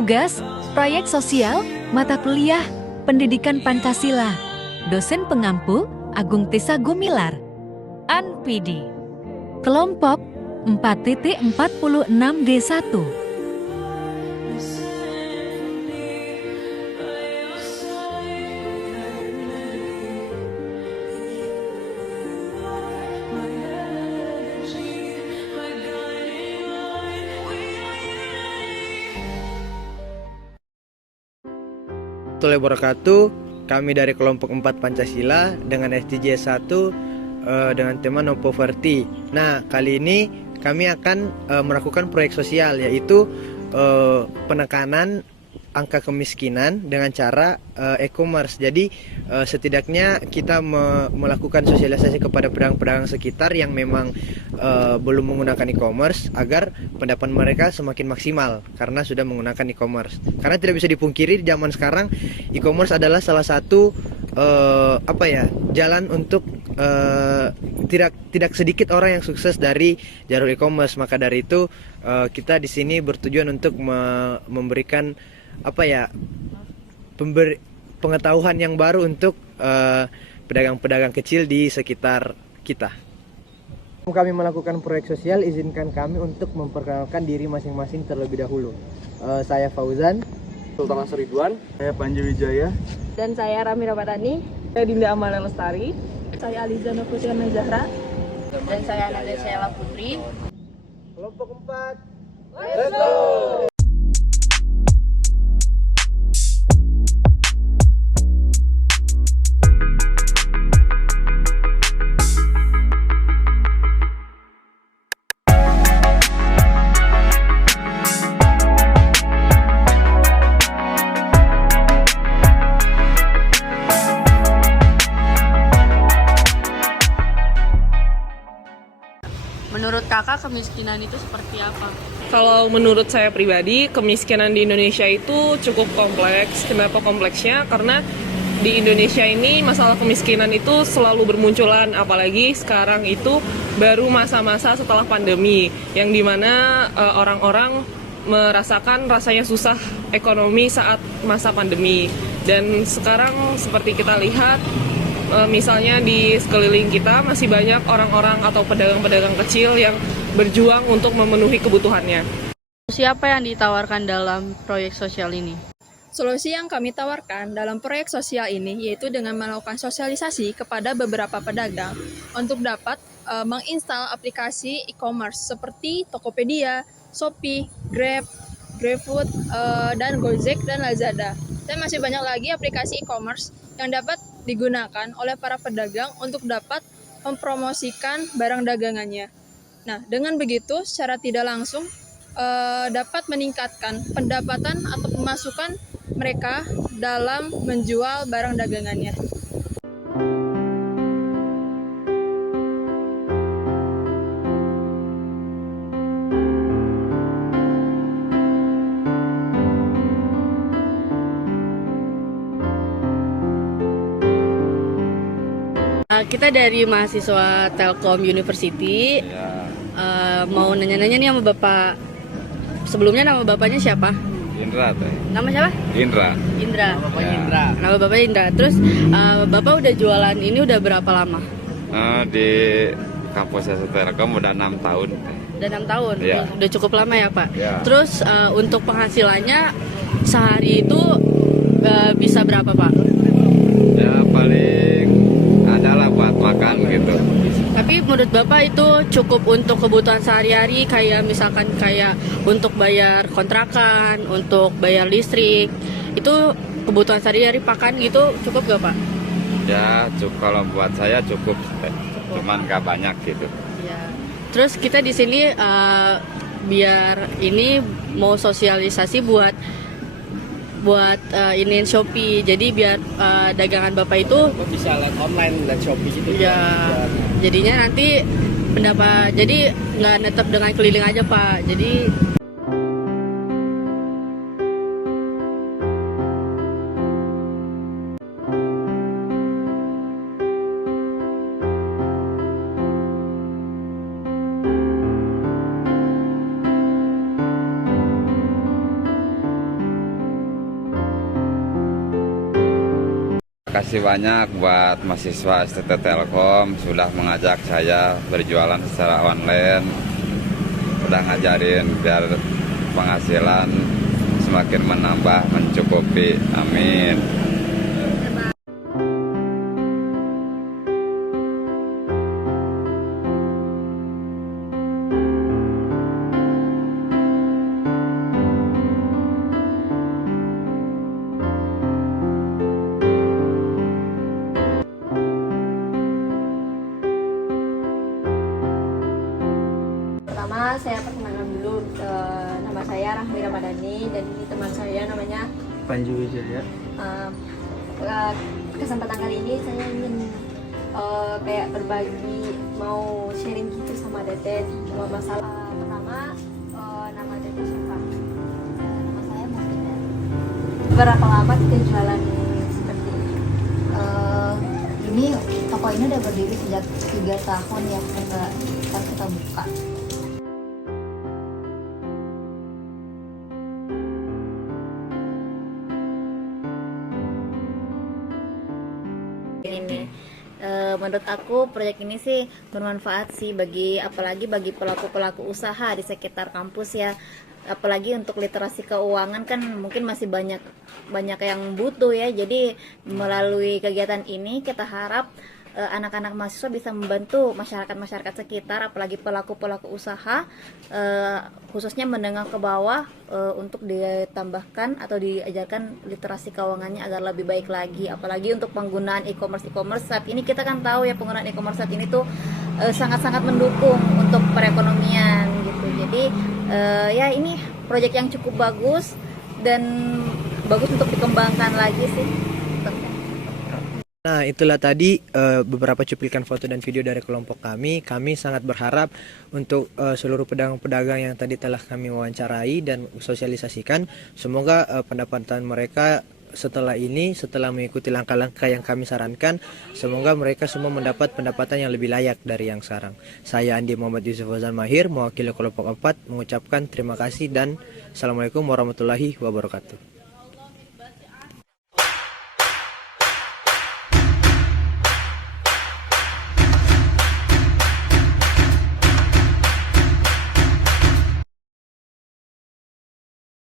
Tugas, proyek sosial, mata kuliah, pendidikan Pancasila. Dosen pengampu, Agung Tisa Gumilar. ANPD. Kelompok 4.46D1. Assalamualaikum warahmatullahi wabarakatuh. Kami dari kelompok 4 Pancasila dengan SDGs 1 dengan tema No Poverty. Nah, kali ini kami akan melakukan proyek sosial, yaitu penekanan angka kemiskinan dengan cara e-commerce. Jadi setidaknya kita melakukan sosialisasi kepada pedagang-pedagang sekitar yang memang belum menggunakan e-commerce agar pendapat mereka semakin maksimal karena sudah menggunakan e-commerce. Karena tidak bisa dipungkiri di zaman sekarang e-commerce adalah salah satu jalan untuk tidak sedikit orang yang sukses dari jalur e-commerce. Maka dari itu kita di sini bertujuan untuk memberikan pengetahuan yang baru untuk pedagang-pedagang kecil di sekitar kita. Kami melakukan proyek sosial, izinkan kami untuk memperkenalkan diri masing-masing terlebih dahulu. Saya Fauzan, Sultan Ridwan, Saya Panji Wijaya, dan saya Rami Ramadhani, saya Dinda Amalia Lestari, saya Aliza Nurfusiana Zahra, dan saya Nadia Sheila Putri. Kelompok 4. let's go! Menurut kakak, kemiskinan itu seperti apa? Kalau menurut saya pribadi, kemiskinan di Indonesia itu cukup kompleks. Kenapa kompleksnya? Karena di Indonesia ini masalah kemiskinan itu selalu bermunculan, apalagi sekarang itu baru masa-masa setelah pandemi, yang dimana orang-orang merasakan rasanya susah ekonomi saat masa pandemi. Dan sekarang seperti kita lihat, misalnya di sekeliling kita masih banyak orang-orang atau pedagang-pedagang kecil yang berjuang untuk memenuhi kebutuhannya. Siapa yang ditawarkan dalam proyek sosial ini? Solusi yang kami tawarkan dalam proyek sosial ini yaitu dengan melakukan sosialisasi kepada beberapa pedagang untuk dapat menginstal aplikasi e-commerce seperti Tokopedia, Shopee, Grab, GrabFood, dan Gojek dan Lazada. Dan masih banyak lagi aplikasi e-commerce yang dapat digunakan oleh para pedagang untuk dapat mempromosikan barang dagangannya. Nah, dengan begitu secara tidak langsung dapat meningkatkan pendapatan atau pemasukan mereka dalam menjual barang dagangannya. Kita dari mahasiswa Telkom University, mau nanya-nanya nih sama Bapak. Sebelumnya nama Bapaknya siapa? Indra. Nama siapa? Indra. Indra. Indra. Nama Bapaknya Indra. Terus Bapak udah jualan ini udah berapa lama? Di kampus Telkom udah 6 tahun. Udah 6 tahun? Ya. Udah cukup lama ya Pak? Ya. Terus untuk penghasilannya sehari itu bisa berapa Pak? Ya paling adalah buat makan gitu. Tapi menurut Bapak itu cukup untuk kebutuhan sehari-hari, kayak misalkan kayak untuk bayar kontrakan, untuk bayar listrik, itu kebutuhan sehari-hari pakan gitu cukup gak Pak? Ya kalau buat saya cukup. Cuman gak banyak gitu. Ya. Terus kita di sini biar ini mau sosialisasi buat iniin Shopee, jadi biar dagangan Bapak itu Bisa lihat online dan Shopee gitu. ya jadinya nanti jadi nggak netep dengan keliling aja Pak, jadi Terima kasih banyak buat mahasiswa STT Telkom sudah mengajak saya berjualan secara online. Udah ngajarin biar penghasilan semakin menambah mencukupi. Amin. Pertama saya perkenalkan dulu, nama saya Rahmi Ramadhani dan ini teman saya namanya Panji Wijaya. Kesempatan kali ini saya ingin kayak berbagi, mau sharing gitu sama Teteh dua masalah. Pertama, nama Teteh siapa? Nama saya Mustina. Berapa lama kita jualan seperti ini? Ini toko ini udah berdiri sejak 3 tahun ya, kita buka. Ini menurut aku proyek ini sih bermanfaat sih apalagi bagi pelaku-pelaku usaha di sekitar kampus ya, apalagi untuk literasi keuangan kan mungkin masih banyak yang butuh ya. Jadi melalui kegiatan ini kita harap anak-anak mahasiswa bisa membantu masyarakat sekitar, apalagi pelaku-pelaku usaha, khususnya menengah ke bawah, untuk ditambahkan atau diajarkan literasi keuangannya agar lebih baik lagi. Apalagi untuk penggunaan e-commerce saat ini kita kan tahu ya, penggunaan e-commerce saat ini tuh sangat-sangat mendukung untuk perekonomian gitu. Jadi ya ini proyek yang cukup bagus dan bagus untuk dikembangkan lagi sih. Nah, itulah tadi beberapa cuplikan foto dan video dari kelompok kami. Kami sangat berharap untuk seluruh pedagang-pedagang yang tadi telah kami wawancarai dan sosialisasikan, semoga pendapatan mereka setelah mengikuti langkah-langkah yang kami sarankan, semoga mereka semua mendapat pendapatan yang lebih layak dari yang sekarang. Saya Andi Muhammad Yusuf Fawzan Mahir, mewakili kelompok 4, mengucapkan terima kasih dan Assalamualaikum warahmatullahi wabarakatuh.